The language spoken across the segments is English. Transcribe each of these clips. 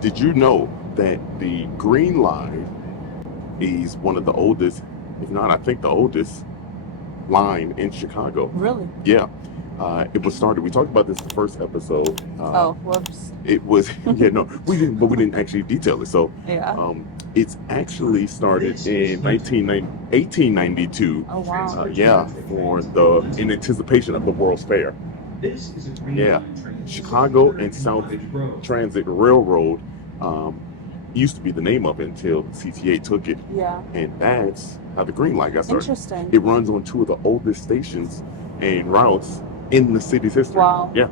Did you know that the Green Line is one of the oldest, if not, I think the oldest line in Chicago? Really? Yeah. It was started. We talked about this the first episode. Oh, whoops. It was no, we didn't actually detail it. So Yeah. it's actually started in 1892. Oh, wow. Yeah, in anticipation of the World's Fair. Yeah, Chicago and South Transit Railroad used to be the name of it until CTA took it. Yeah. And that's how the Green Line got started. Interesting. It runs on two of the oldest stations and routes in the city's history. Wow. Yeah.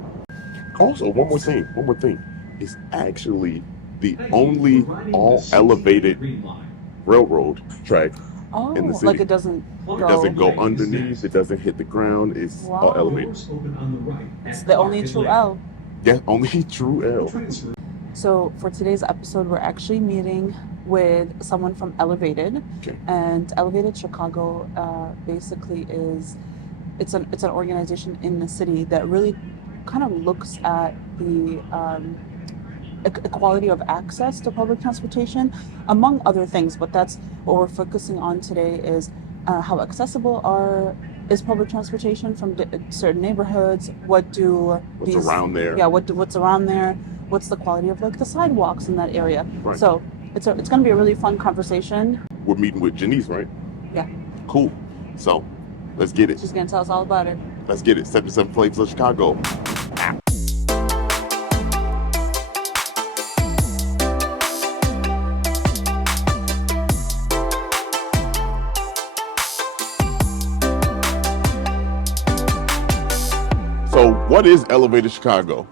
Also, one more thing. It's actually the only all elevated railroad track in the city. Like it doesn't It doesn't go underneath. It doesn't hit the ground. It's all elevated. It's the only true L. Yeah, only true L. So for today's episode, we're actually meeting with someone from Elevated. Okay. And Elevated Chicago basically it's an organization in the city that really kind of looks at the equality of access to public transportation, among other things. But that's what we're focusing on today is how accessible is public transportation from certain neighborhoods. What's around there? Yeah, what's around there? What's the quality of like the sidewalks in that area? Right. So it's going to be a really fun conversation. We're meeting with Jannice, right? Yeah. Cool. So let's get it. She's going to tell us all about it. Let's get it. 77 Flavors of Chicago. So what is Elevated Chicago?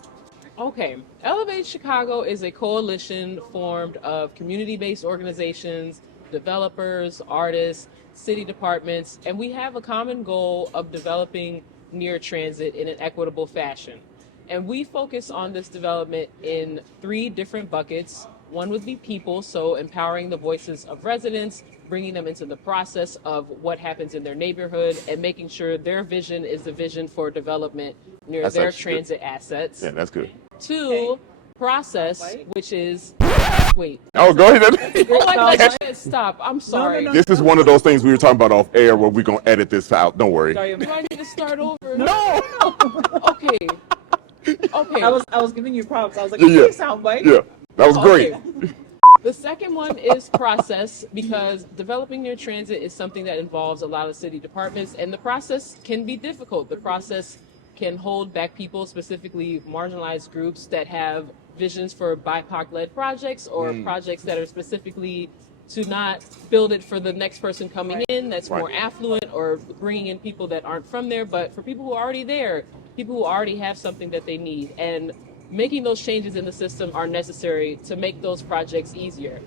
Okay, Elevate Chicago is a coalition formed of community-based organizations, developers, artists, city departments, and we have a common goal of developing near transit in an equitable fashion. And we focus on this development in 3 different buckets. One would be people, so empowering the voices of residents, bringing them into the process of what happens in their neighborhood, and making sure their vision is the vision for development near their transit assets. Yeah, that's good. 2, process, which is... Wait. Oh, go ahead. Oh my God, stop. I'm sorry. No. This is one of those things we were talking about off air where we're going to edit this out. Don't worry. Do I need to start over? No! Okay. I was giving you props. I was like, Yeah. soundbite. Yeah, that was great. Okay. The second one is process, because developing near transit is something that involves a lot of city departments, and the process can be difficult. The process can hold back people, specifically marginalized groups that have visions for BIPOC-led projects or projects that are specifically to not build it for the next person coming in that's more affluent, or bringing in people that aren't from there, but for people who are already there, people who already have something that they need. And making those changes in the system are necessary to make those projects easier.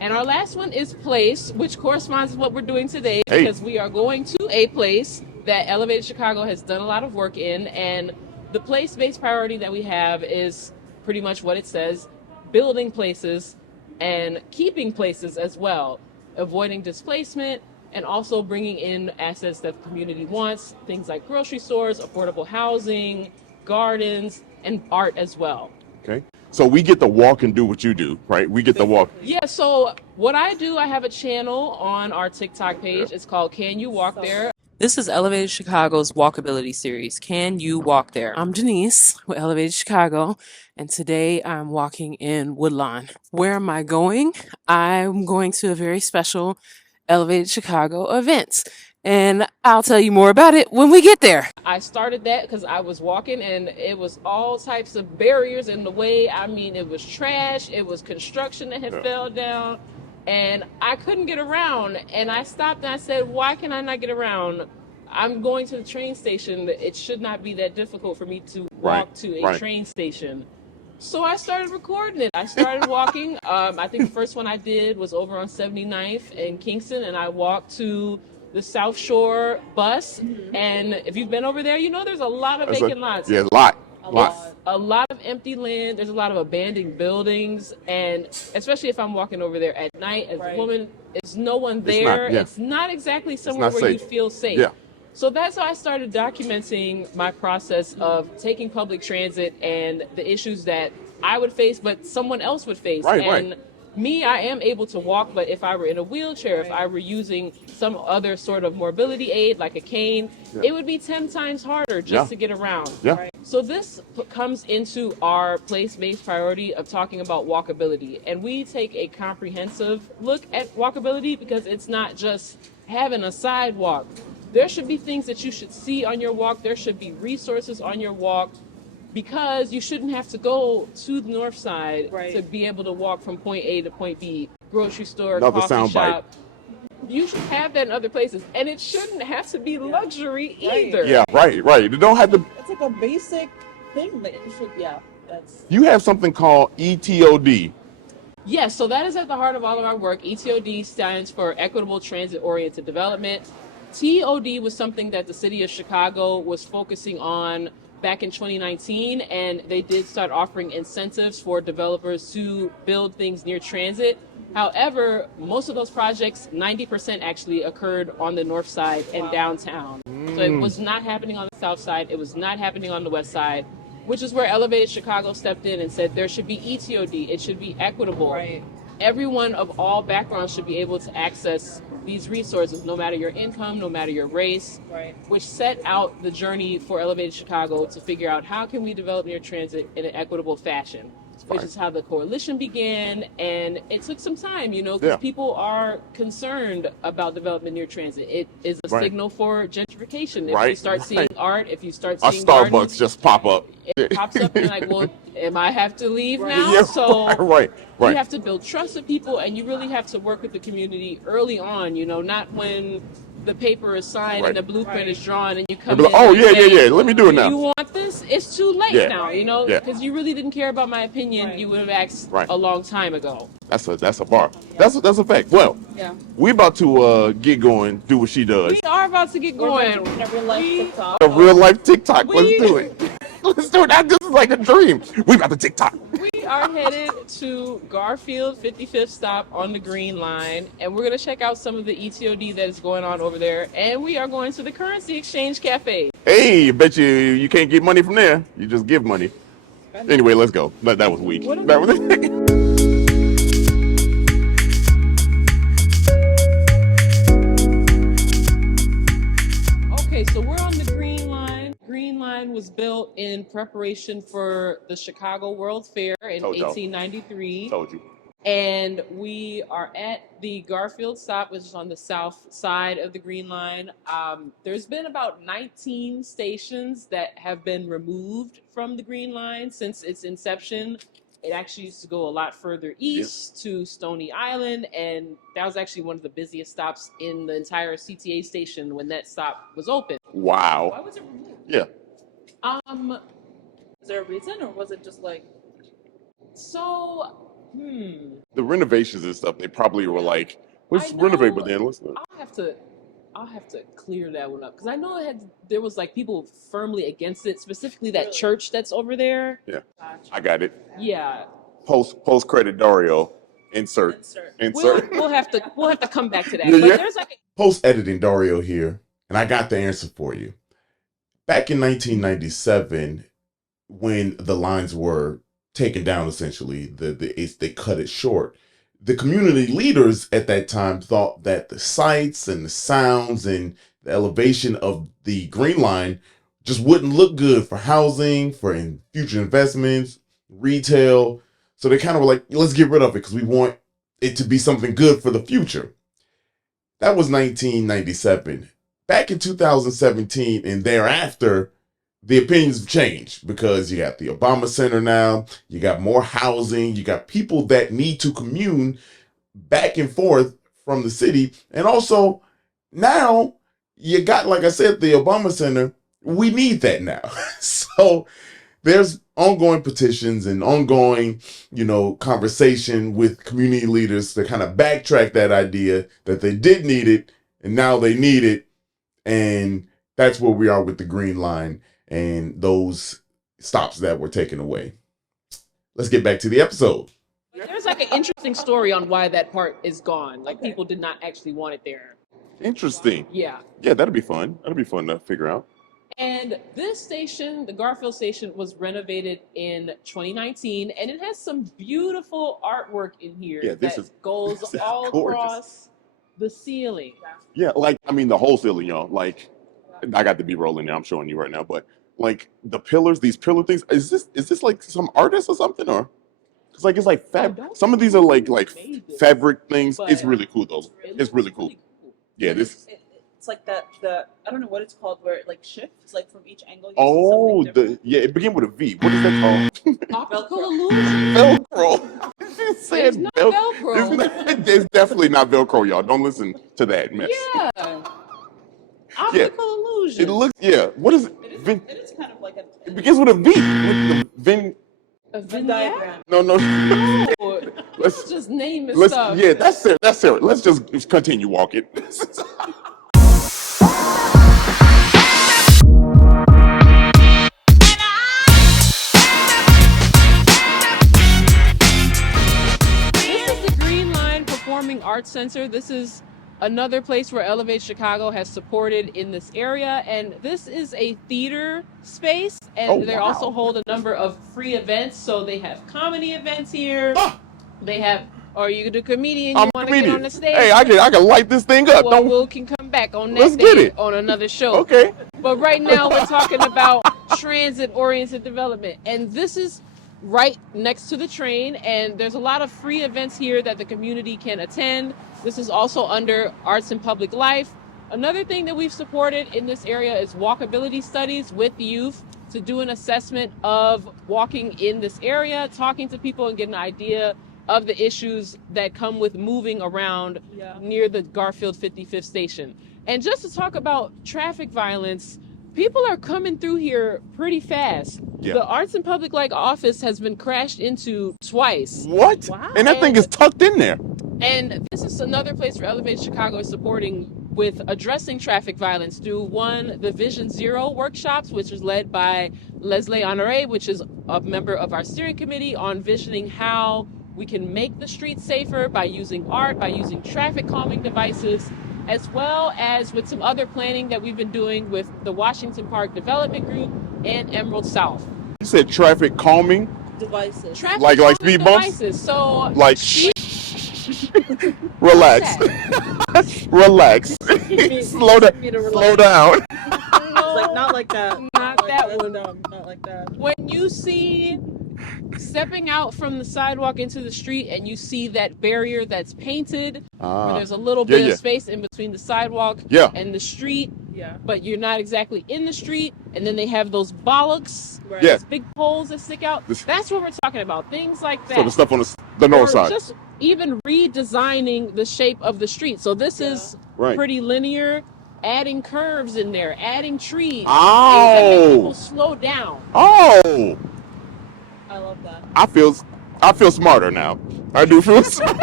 And our last one is place, which corresponds to what we're doing today, because we are going to a place that Elevated Chicago has done a lot of work in. And the place-based priority that we have is pretty much what it says: building places and keeping places as well, avoiding displacement, and also bringing in assets that the community wants, things like grocery stores, affordable housing, gardens, and art as well. Okay. So we get to walk and do what you do, right? We get to walk. Yeah, so what I do, I have a channel on our TikTok page. It's called Can You Walk There? This is Elevated Chicago's walkability series, Can You Walk There? I'm Jannice with Elevated Chicago, and today I'm walking in Woodlawn. Where am I going? I'm going to a very special Elevated Chicago event, and I'll tell you more about it when we get there. I started that because I was walking and it was all types of barriers in the way. I mean, it was trash, it was construction that had fell down, and I couldn't get around. And I stopped and I said, why can I not get around? I'm going to the train station. It should not be that difficult for me to walk to a train station. So I started recording it. I started walking. I think the first one I did was over on 79th in Kingston, and I walked to the South Shore bus. And if you've been over there, you know there's a lot of vacant lots. Yeah, a lot. A lot of empty land. There's a lot of abandoned buildings, and especially if I'm walking over there at night as a woman, it's no one there. It's not exactly somewhere where you feel safe. Yeah. So that's how I started documenting my process of taking public transit and the issues that I would face, but someone else would face. Right, And right. me, I am able to walk, but if I were in a wheelchair, if I were using some other sort of mobility aid like a cane, Yeah. it would be 10 times harder just Yeah. to get around. Yeah. So this comes into our place-based priority of talking about walkability. And we take a comprehensive look at walkability because it's not just having a sidewalk. There should be things that you should see on your walk. There should be resources on your walk because you shouldn't have to go to the north side to be able to walk from point A to point B, grocery store, Another coffee soundbite. shop. You should have that in other places. And it shouldn't have to be luxury either. Yeah, right, right. You don't have to. It's like a basic thing that you should. Yeah, that's. You have something called ETOD. Yes, so that is at the heart of all of our work. ETOD stands for Equitable Transit-Oriented Development. TOD was something that the city of Chicago was focusing on back in 2019, and they did start offering incentives for developers to build things near transit. However, most of those projects, 90% actually occurred on the north side and downtown. So it was not happening on the south side. It was not happening on the west side, which is where Elevated Chicago stepped in and said there should be ETOD. It should be equitable. Right. Everyone of all backgrounds should be able to access these resources, no matter your income, no matter your race, which set out the journey for Elevated Chicago to figure out how can we develop near transit in an equitable fashion, which is how the coalition began. And it took some time, because people are concerned about development near transit. It is a signal for gentrification. If you start seeing art, if you start A seeing Starbucks gardens, just pop up. it pops up and you're like, well, am I have to leave now? Yeah, So right. you have to build trust with people, and you really have to work with the community early on, not when the paper is signed and the blueprint is drawn and you come Be like, in oh, and you say, yeah, let me do it now. You want this? It's too late now, because you really didn't care about my opinion. You would have asked a long time ago. That's a bar. That's a fact. Well, we about to get going, do what she does. We are about to get going. A real life TikTok. A real life TikTok. Let's do it. Let's do it. This is like a dream. We about to TikTok. We are headed to Garfield 55th stop on the Green Line, and we're going to check out some of the ETOD that is going on over there, and we are going to the Currency Exchange Cafe. Hey, bet you can't get money from there. You just give money. Anyway, let's go. That was weak. That was Okay, so we're on the Green Line. Green Line was built in preparation for the Chicago World Fair in 1893. Told you. And we are at the Garfield stop, which is on the south side of the Green Line. There's been about 19 stations that have been removed from the Green Line since its inception. It actually used to go a lot further east to Stony Island, and that was actually one of the busiest stops in the entire CTA station when that stop was open. Wow. Why was it removed? Yeah. Is there a reason, or was it just like? The renovations and stuff, they probably were like, let's renovate, but then let's not. I'll have to clear that one up because I know there was like people firmly against it, specifically that church that's over there. Yeah, I got it. Yeah. Post credit Dario. Insert. We'll have to come back to that. Yeah, But yeah. there's like Post editing Dario here, and I got the answer for you. Back in 1997, when the lines were taken down, essentially, they cut it short. The community leaders at that time thought that the sights and the sounds and the elevation of the Green Line just wouldn't look good for housing, for future investments, retail. So they kind of were like, let's get rid of it because we want it to be something good for the future. That was 1997. Back in 2017 and thereafter, the opinions have changed because you got the Obama Center now, you got more housing, you got people that need to commune back and forth from the city. And also now you got, like I said, the Obama Center. We need that now. So there's ongoing petitions and ongoing, conversation with community leaders to kind of backtrack that idea that they did need it and now they need it. And that's where we are with the Green Line and those stops that were taken away. Let's get back to the episode. there's like an interesting story on why that part is gone. Like people did not actually want it there. Interesting. Yeah. Yeah, that'd be fun. That'd be fun to figure out. And this station, the Garfield station, was renovated in 2019, and it has some beautiful artwork in here Yeah, this that is goes this is all gorgeous. across the ceiling. Yeah, like I mean the whole ceiling, y'all. Like I got the B rolling now. I'm showing you right now, but like the pillars, these pillar things. Is this like some artist or something, or? Cause like it's like some of these are like fabric things. It's really cool though. It's really cool. Yeah, this. It's like the I don't know what it's called where it like shifts like from each angle. You see Oh, something different. it began with a V. What is that called? Optical illusion. Velcro. She said It's not Velcro. It's definitely not Velcro, y'all. Don't listen to that mess. Yeah. Optical illusion. It looks. Yeah. What is it? It is kind of like It begins with a V. With the Vin. A Venn vignette? diagram. No. No. Let's Just name it let's. stuff. Yeah, that's it. That's it. Let's just continue walking. This is the Green Line Performing Arts Center. This is another place where Elevate Chicago has supported in this area, and this is a theater space, and they wow. also hold a number of free events. So they have comedy events here. They have, or you the comedian, you want to get on the stage. Hey, I can light this thing up. Well, Don't. we can come back on Let's that get day it. on another show. Okay. But right now we're talking about transit-oriented development, and this is right next to the train, and there's a lot of free events here that the community can attend. This is also under Arts and Public Life. Another thing that we've supported in this area is walkability studies with youth to do an assessment of walking in this area, talking to people and getting an idea of the issues that come with moving around near the Garfield 55th station. And just to talk about traffic violence, people are coming through here pretty fast. Yeah. The Arts and Public Life office has been crashed into twice. What? Wow. And that thing is tucked in there. And this is another place where Elevate Chicago is supporting with addressing traffic violence through the Vision Zero workshops, which is led by Leslie Honore, which is a member of our steering committee on visioning how we can make the streets safer by using art, by using traffic calming devices, as well as with some other planning that we've been doing with the Washington Park Development Group and Emerald South. You said traffic calming, Devices. Traffic like calming speed bumps, devices. So like relax, relax, slow down, slow down. Like not like that. Not that one. Not like that. When you see stepping out from the sidewalk into the street and you see that barrier that's painted, where there's a little bit of space in between the sidewalk and the street, but you're not exactly in the street, and then they have those bollocks, those big poles that stick out. That's what we're talking about, things like that. So the stuff on the north side. Just even redesigning the shape of the street. So this is pretty linear, adding curves in there, adding trees, things that make people slow down. Oh. I love that. I feel smarter now. I do feel.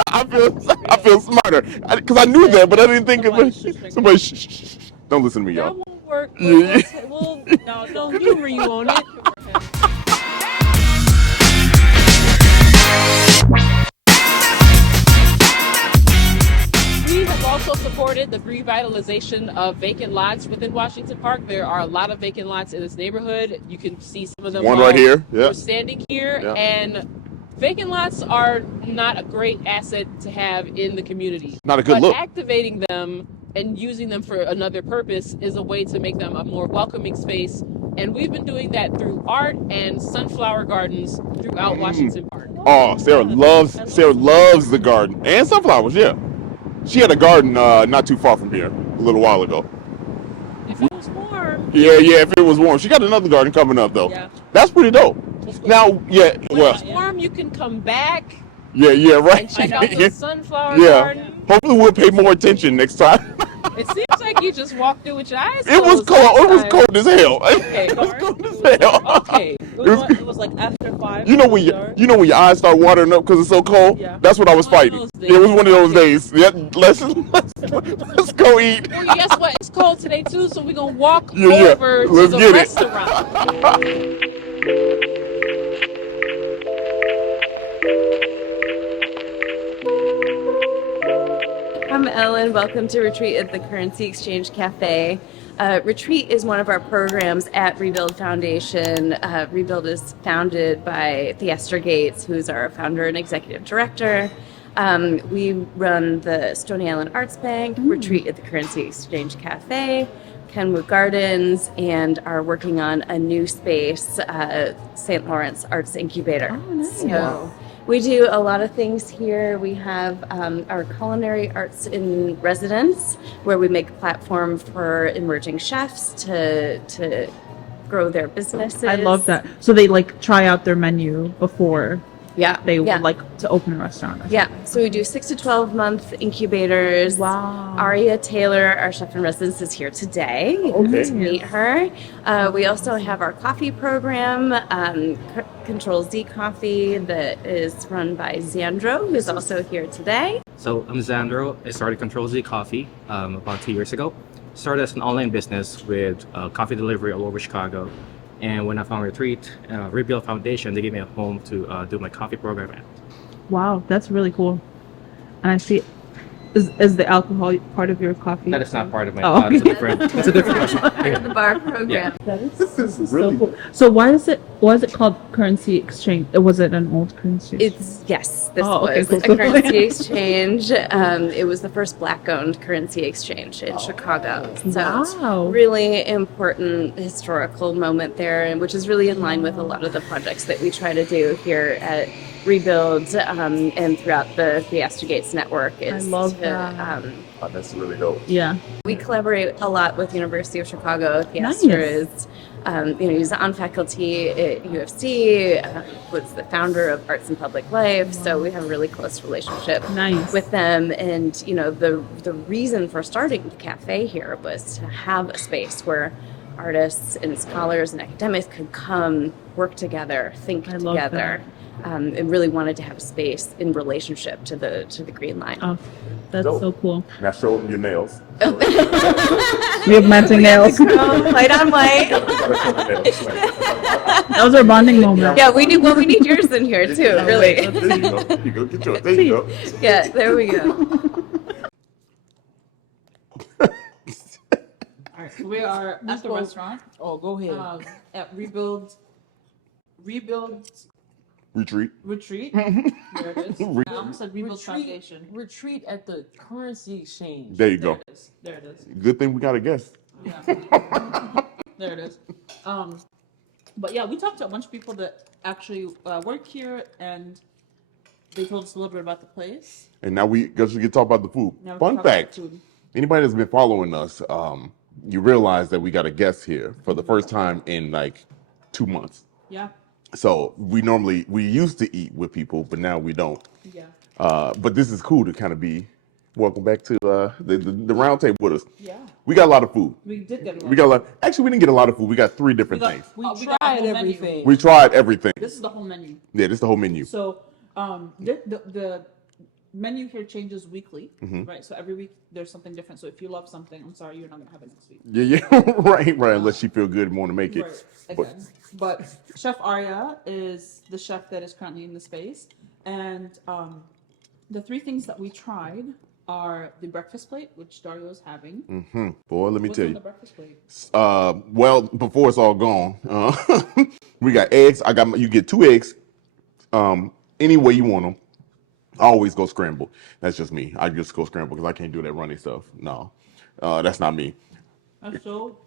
I feel smarter because I knew that, but I didn't think it. Somebody, shh. Don't listen to me, y'all. That won't work. Yeah. We'll humor you on it. We have also supported the revitalization of vacant lots within Washington Park. There are a lot of vacant lots in this neighborhood. You can see some of them. One right here. Yeah. We're standing here, and vacant lots are not a great asset to have in the community. Not a good look. Activating them and using them for another purpose is a way to make them a more welcoming space. And we've been doing that through art and sunflower gardens throughout Washington Park. Oh, Sarah loves the garden and sunflowers. Yeah, she had a garden not too far from here a little while ago. If it was warm. Yeah. If it was warm, she got another garden coming up though. Yeah. That's pretty dope. Now, When it's warm, you can come back. Yeah, right. And check out the sunflower garden. Hopefully, we'll pay more attention next time. It seems like you just walked through with your eyes It was closed cold. It was last cold as hell. Okay. It was cold as hell. Okay. It was like after 5. You know when your eyes start watering up because it's so cold? Yeah. That's what I was One of fighting. those It was days. one of those days. Yeah, let's go eat. Well, guess what? It's cold today too, so we're gonna walk Yeah. over to Let's the get it. restaurant. I'm Ellen. Welcome to Retreat at the Currency Exchange Cafe. Retreat is one of our programs at Rebuild Foundation. Rebuild is founded by Theaster Gates, who's our founder and executive director. We run the Stony Island Arts Bank, Retreat at the Currency Exchange Cafe, Kenwood Gardens, and are working on a new space, St. Lawrence Arts Incubator. Oh, nice. So we do a lot of things here. We have our culinary arts in residence, where we make a platform for emerging chefs to grow their businesses. I love that. So they like try out their menu before Yeah, they yeah. would like to open a restaurant. Yeah, so we do 6 to 12 month incubators. Wow. Aria Taylor, our chef in residence, is here today. You Okay. get to meet her. We also have our coffee program, Control Z Coffee, that is run by Xandro, who's also here today. So I'm Xandro. I started Control Z Coffee about 2 years ago. Started as an online business with coffee delivery all over Chicago. And when I found Retreat, Rebuild Foundation, they gave me a home to do my coffee program at. Wow, that's really cool. And I see, is the alcohol part of your coffee? That is not part of my. Oh, It's a different. It's a different question. Part of the bar program. That is This is so really cool. So why is it called currency exchange? Was it an old currency? It's yes, this Oh, okay, was cool, a cool. currency exchange. It was the first Black-owned currency exchange in Chicago. So Wow. really important historical moment there, and which is really in line with a lot of the projects that we try to do here at Rebuild and throughout the Theaster Gates network. Is love to, that. oh, that's really dope. Yeah. we collaborate a lot with University of Chicago. Nice. Theaster is, he's on faculty at UFC, was the founder of Arts and Public Life, so we have a really close relationship Nice. with them. And the reason for starting the cafe here was to have a space where artists and scholars and academics could come, work together, think I love together. And really wanted to have a space in relationship to the Green Line. Oh, that's Dope. so cool. Now show them your nails. We have matching nails. White on white. Those are bonding moments. Yeah, we need yours in here too, really. There you go. There you go. Get yours. There you go. Yeah, there we go. All right, so we are at the restaurant. Oh, go ahead. At Rebuild Retreat. Retreat. There it is. Re- I almost said Rebuild Foundation. Retreat at the currency exchange. There you go. There it is. There it is. Good thing we got a guest. Yeah. There it is. But yeah, we talked to a bunch of people that actually work here, and they told us a little bit about the place. And now we get to talk about the food. Now we can Fun talk about fact. food. Anybody that's been following us, you realize that we got a guest here for the first time in like 2 months. Yeah. So we used to eat with people, but now we don't. Yeah. But this is cool to kind of be welcome back to the round table with us. Yeah. We got a lot of food. We did get We got a lot. Actually, we didn't get a lot of food. We got 3 different things. We We tried tried the whole menu. everything. We tried everything. This is the whole menu. Yeah, this is the whole menu. So the menu here changes weekly, Mhm. right? So every week there's something different. So if you love something, I'm sorry, you're not gonna have it next week. Yeah, right. Unless you feel good and want to make it. Right, But- again. But Chef Arya is the chef that is currently in the space, and the 3 things that we tried are the breakfast plate, which Dario is having. Boy, let me What's tell on you. the breakfast plate? Well, before it's all gone, we got eggs. You get 2 eggs, any way you want them. I always go scrambled. That's just me. I just go scrambled because I can't do that runny stuff. No, that's not me. And so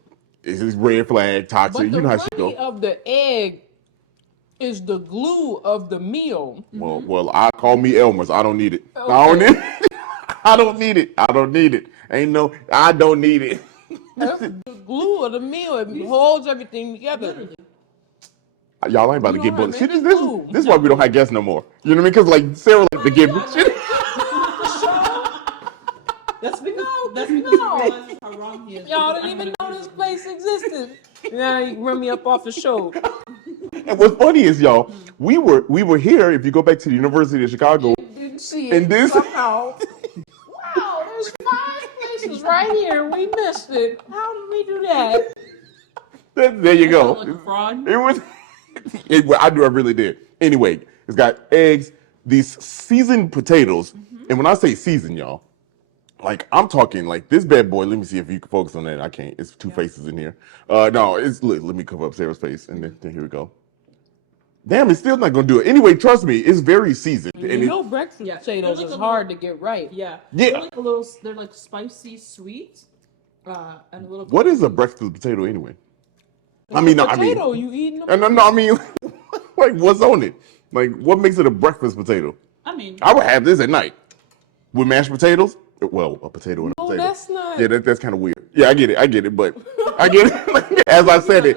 It's this red flag, toxic. But the You know how she runny go. of the egg is the glue of the meal. Well, I call me Elmer's. I don't need it. I don't need it. I don't need it. I don't need it. I don't need it. That's the glue of the meal. It holds everything together. literally, Y'all ain't about to You get know what I bullied. See, mean? this is why we don't have guests no more. You know what I mean? Because like Sarah like to give shit. that's because No, that's no. because he realizes how wrong he is. Y'all because didn't I'm even gonna know do this it. place existed. Now you run me up off the show. And what's funny is, y'all, we were here. If you go back to the University of Chicago, Didn't see And it this- somehow. Wow, there's 5 places right here. We missed it. How did we do that? there you Sound like go. a fraud. It was. I really did. Anyway, it's got eggs, these seasoned potatoes, and when I say seasoned, y'all, Like I'm talking like this bad boy. Let me see if you can focus on that. I can't. It's two faces in here. No, it's let me cover up Sarah's face, and then here we go. Damn, it's still not gonna do it. Anyway, trust me, it's very seasoned. You And know, breakfast potatoes like is a hard to get right. Yeah. Yeah. They're like a little. They're like spicy sweet, and a little. what is a breakfast potato anyway? It's a potato. You eating them? No, I mean, like what's on it? Like what makes it a breakfast potato? I mean, I would have this at night with mashed potatoes. Well, a potato and a No, potato. that's not. Yeah, that's kind of weird. Yeah, I get it, but I get it as I said it.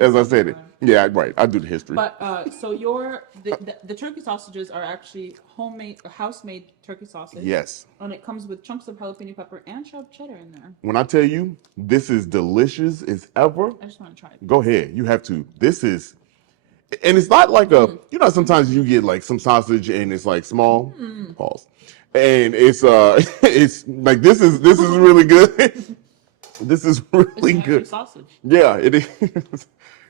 As I said it. Yeah, right. I do the history. but so the turkey sausages are actually homemade or house-made turkey sausage. Yes. And it comes with chunks of jalapeno pepper and sharp cheddar in there. When I tell you this is delicious as ever, I just want to try it. go ahead. You have to. This is, and it's not like a. You know, sometimes you get like some sausage and it's like small. Pause. And it's it's like this is really good. This is really It's good. sausage. Yeah, it is.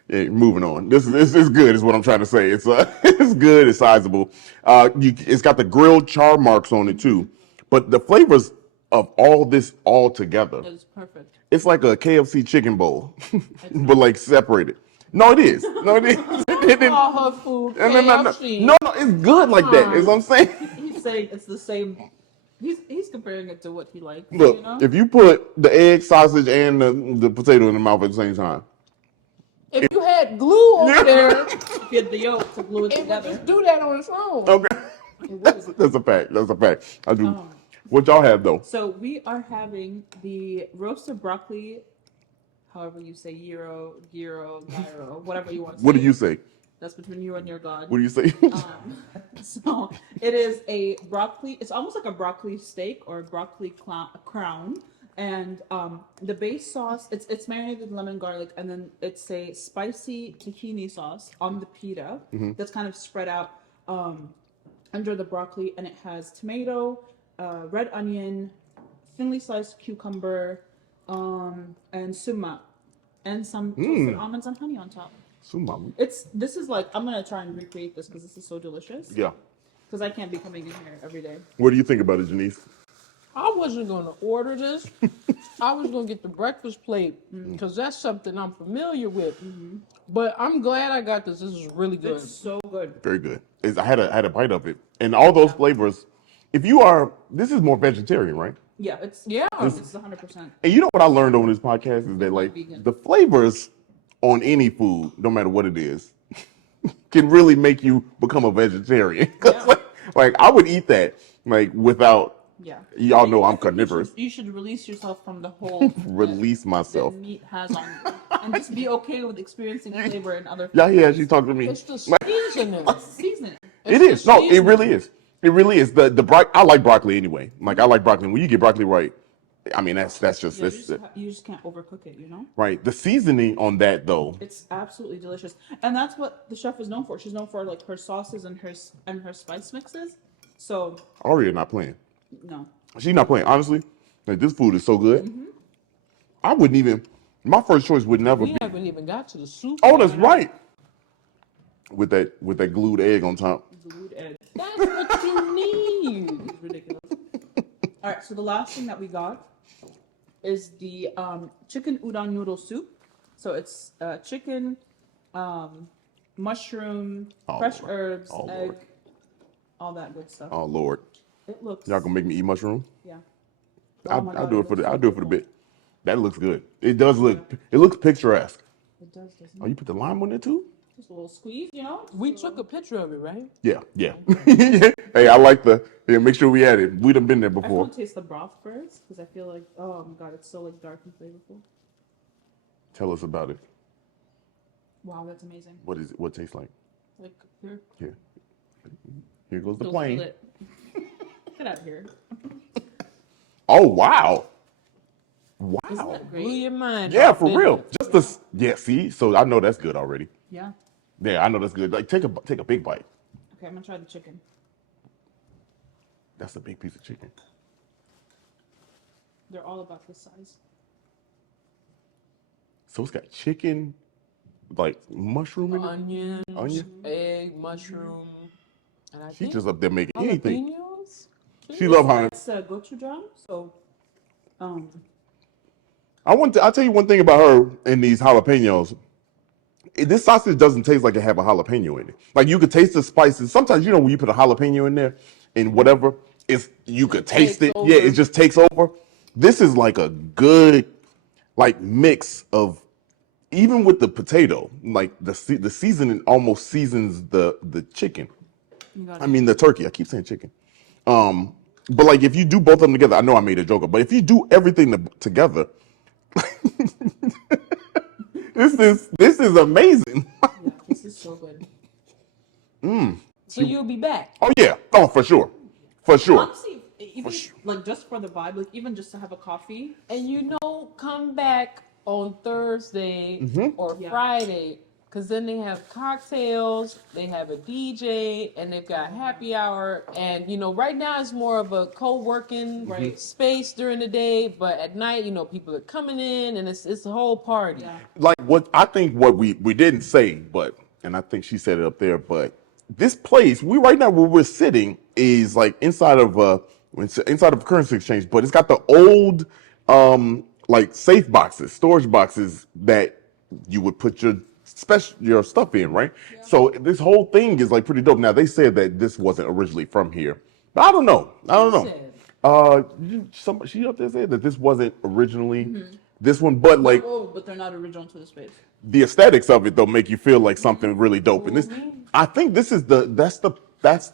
Yeah, moving on. This is good. Is what I'm trying to say. It's it's good. It's sizable. It's got the grilled char marks on it too, but the flavors of all this all together, It's perfect. it's like a KFC chicken bowl, but like separated. No, it is. No, it is. All her food. No, KFC. no, it's good like that. Is what I'm saying. He's saying it's the same. He's comparing it to what he likes. Look, you know? if you put the egg, sausage, and the potato in the mouth at the same time, If you had glue over there, Get the yolk to glue it it would together. just do that on its own. okay, that's a fact. That's a fact. I do. What y'all have though? So we are having the roasted broccoli, however you say gyro, whatever you want to say. What do you say? That's between you and your God. What do you say? So it is a broccoli. It's almost like a broccoli steak or a broccoli crown. And the base sauce, it's marinated with lemon garlic, and then it's a spicy tahini sauce on the pita that's kind of spread out under the broccoli, and it has tomato, red onion, thinly sliced cucumber, and sumac, and some toasted almonds and honey on top. Sumami. This is like, I'm gonna try and recreate this because this is so delicious. Yeah. Because I can't be coming in here every day. What do you think about it, Jannice? I wasn't going to order this. I was going to get the breakfast plate because that's something I'm familiar with. But I'm glad I got this. This is really good. It's so good. Very good. I had a bite of it, and all those flavors. If you are, this is more vegetarian, right? Yeah, it's 100%. And you know what I learned on this podcast is that like Vegan. the flavors on any food, no matter what it is, can really make you become a vegetarian. 'Cause, like I would eat that like without. Yeah. Y'all know I'm carnivorous. You should release yourself from the whole Release myself. that meat has on you, and just be okay with experiencing flavor in other. Yeah, yeah. She talked to me. It's the seasoning. Seasoning. It is. No, it really is. It really is. I like broccoli anyway. Like I like broccoli. When you get broccoli right, I mean that's just Yeah, this you just can't overcook it, you know. right. The seasoning on that though. It's absolutely delicious, and that's what the chef is known for. She's known for like her sauces and her spice mixes. So Aria not playing. no, She's not playing. Honestly, like this food is so good. I wouldn't even. My first choice would never We be. haven't even got to the soup. Oh, that's right. With that glued egg on top. glued egg. That's what you need. It's ridiculous. All right, so the last thing that we got is the chicken udon noodle soup. So it's chicken, mushroom, Oh, fresh Lord. herbs, Oh, egg, Lord. all that good stuff. Oh Lord, It looks. y'all gonna make me eat mushroom? Yeah. I'll, Oh my I'll God, do it it for looks the. so I'll do it for the beautiful. bit. That looks good. It does look. It looks picturesque. It does, doesn't Oh, it? you put the lime on it too? Just a little squeeze, you know? We took a picture of it, right? Yeah, yeah. Hey, I like the. Yeah, make sure we add it. We done been there I just before. want to taste the broth first because I feel like, oh my God, it's so like dark and flavorful. Tell us about it. Wow, that's amazing. What is it? What it tastes like? Like, here, Here. Here goes the feels plane. lit. Get out of here. Oh wow. Isn't Wow. that Blew great? your mind. Yeah, off, for didn't real. it? Just the. Yeah. See. So I know that's good already. Yeah. Yeah, I know that's good. Like take a big bite. Okay, I'm gonna try the chicken. That's a big piece of chicken. They're all about this size. So it's got chicken, like mushroom in it. Onions, Onion? egg, mushroom, and I She think just up there making anything. jalapenos. She love honey. It's gochujang. So, um, I'll tell you one thing about her and these jalapenos. This sausage doesn't taste like it have a jalapeno in it. Like you could taste the spices. Sometimes when you put a jalapeno in there and whatever, you could taste it. Takes Yeah, over. it just takes over. This is like a good mix of, even with the potato, like the seasoning almost seasons the chicken. you got I mean the turkey. I keep saying chicken. But like if you do both of them together, I know I made a joke, but if you do everything together, this is amazing. yeah, this is so good. So you'll be back. Oh yeah. Oh, for sure. For sure. Honestly, even like just for the vibe, like even just to have a coffee. And come back on Thursday or Yeah. Friday, because then they have cocktails, they have a DJ, and they've got happy hour. And right now it's more of a co-working Right. space during the day, but at night, people are coming in, and it's a whole party. Yeah. Like what we didn't say, but and I think she said it up there, but this place, right now where we're sitting is like inside of currency exchange, but it's got the old like safe boxes, storage boxes that you would put your stuff in, right? Yeah. So this whole thing is like pretty dope. Now they said that this wasn't originally from here, but I don't know. She up there said that this wasn't originally this one, but like But they're not original to the space. the aesthetics of it though make you feel like something really dope. And this, I think this is that's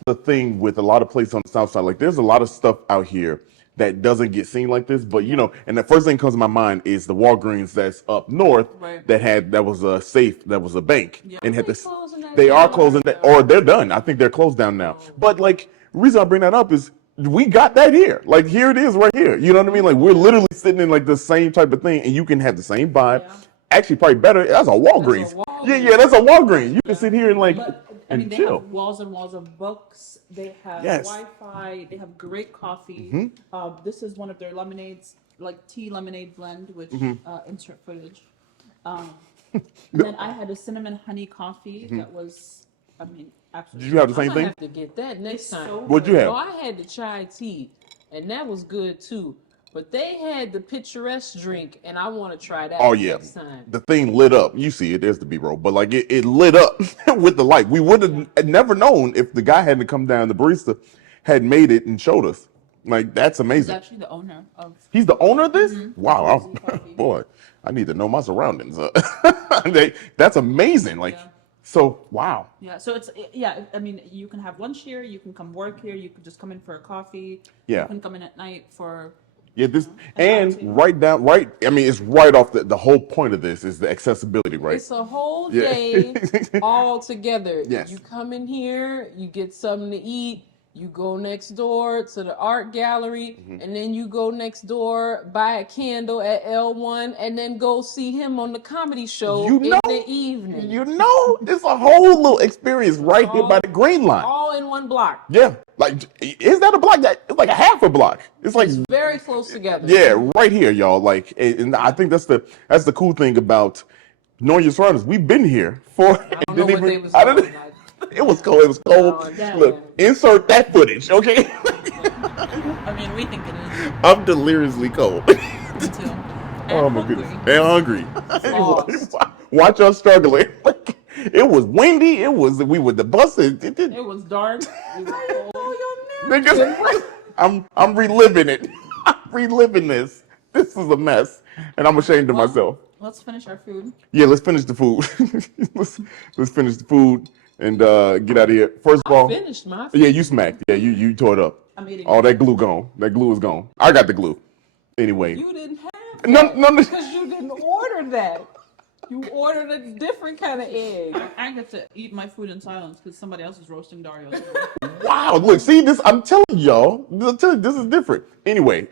the thing with a lot of places on the south side. Like there's a lot of stuff out here that doesn't get seen like this, but and the first thing comes to my mind is the Walgreens that's up north Right. that was a safe, that was a bank, and had They this. closing that They are down closing right that, now. or they're done. I think they're closed down now. But like, the reason I bring that up is we got that here. Like here it is right here. You know what I mean? Like we're literally sitting in like the same type of thing, and you can have the same vibe. Yeah. Actually, probably better. That's a Walgreens. Yeah, that's a Walgreens. You can sit here and like But I and mean, they chill. have walls and walls of books. They have Yes. Wi-Fi. They have great coffee. This is one of their lemonades, like tea lemonade blend, which insert footage. And then I had a cinnamon honey coffee that was, I mean, absolutely. Did you have the I same might thing? have to get that next It's time. so What'd you good. have? No, I had the chai tea, and that was good too. But they had the picturesque drink, and I want to try that Oh yeah, next time. the thing lit up. You see it. There's the B-roll, but like it lit up with the light. We would have never known if the guy hadn't come down. The barista had made it and showed us. Like that's He's amazing. actually the owner of. He's the owner of this? Wow. Easy Coffee. Boy, I need to know my surroundings. That's amazing. Like, Yeah. so, wow. Yeah, so it's I mean, you can have lunch here. You can come work here. You could just come in for a coffee. Yeah. You can come in at night for. Yeah, this, an and outing. I mean, it's right off the whole point of this is the accessibility, right? It's a whole Yeah. day all together. Yes. You come in here, you get something to eat, you go next door to the art gallery, and then you go next door, buy a candle at L1, and then go see him on the comedy show You in know- the evening. It's a whole little experience right here by the green line. All in one block. Yeah. Like, is that a block? It's like a half a block. It's like, Very close together. yeah, right here, y'all. Like, and I think that's the cool thing about knowing your surroundings. We've been here for. I don't know what they was I doing. didn't. It was cold. It was cold. Oh, damn. Look, insert that footage, okay? I mean, we think it is. I'm deliriously cold. Me too. And Oh my hungry. goodness. And hungry. Lost. Watch us struggling. Like, it was windy. We were the bus. It was dark. We were cold. Niggas, I'm reliving it. I'm reliving this. This is a mess. And I'm ashamed of myself. Let's finish our food. Yeah, let's finish the food. let's finish the food and get out of here. First of all, Finished my food. yeah, you smacked. Yeah, you tore it up. I'm eating. All that glue gone. That glue is gone. I got the glue. Anyway. You didn't have that. No. Because you didn't order that. You ordered a different kind of egg. I get to eat my food in silence because somebody else is roasting Dario. Wow, look, see this. I'm telling y'all, this is different. Anyway,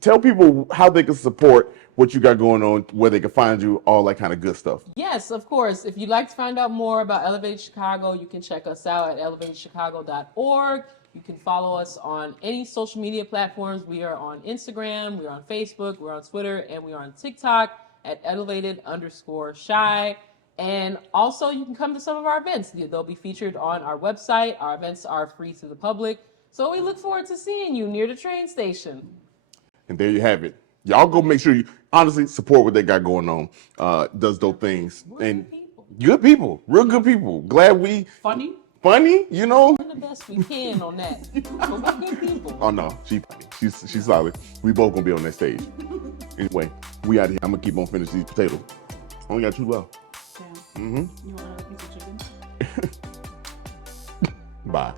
tell people how they can support what you got going on, where they can find you, all that kind of good stuff. Yes, of course. If you'd like to find out more about Elevated Chicago, you can check us out at elevatedchicago.org. You can follow us on any social media platforms. We are on Instagram, we're on Facebook, we're on Twitter, and we're on TikTok at elevated_shy. And also, you can come to some of our events. They'll be featured on our website. Our events are free to the public. So we look forward to seeing you near the train station. And there you have it. Y'all go make sure you honestly support what they got going on. Does those things. And good people, real good people. Glad we funny, you know. Doing the best we can on that. So we're good people. Oh no, she's solid. We both gonna be on that stage. Anyway, we out here. I'm gonna keep on finishing these potatoes. Only got 2 left. Damn. You want another piece of chicken? Bye.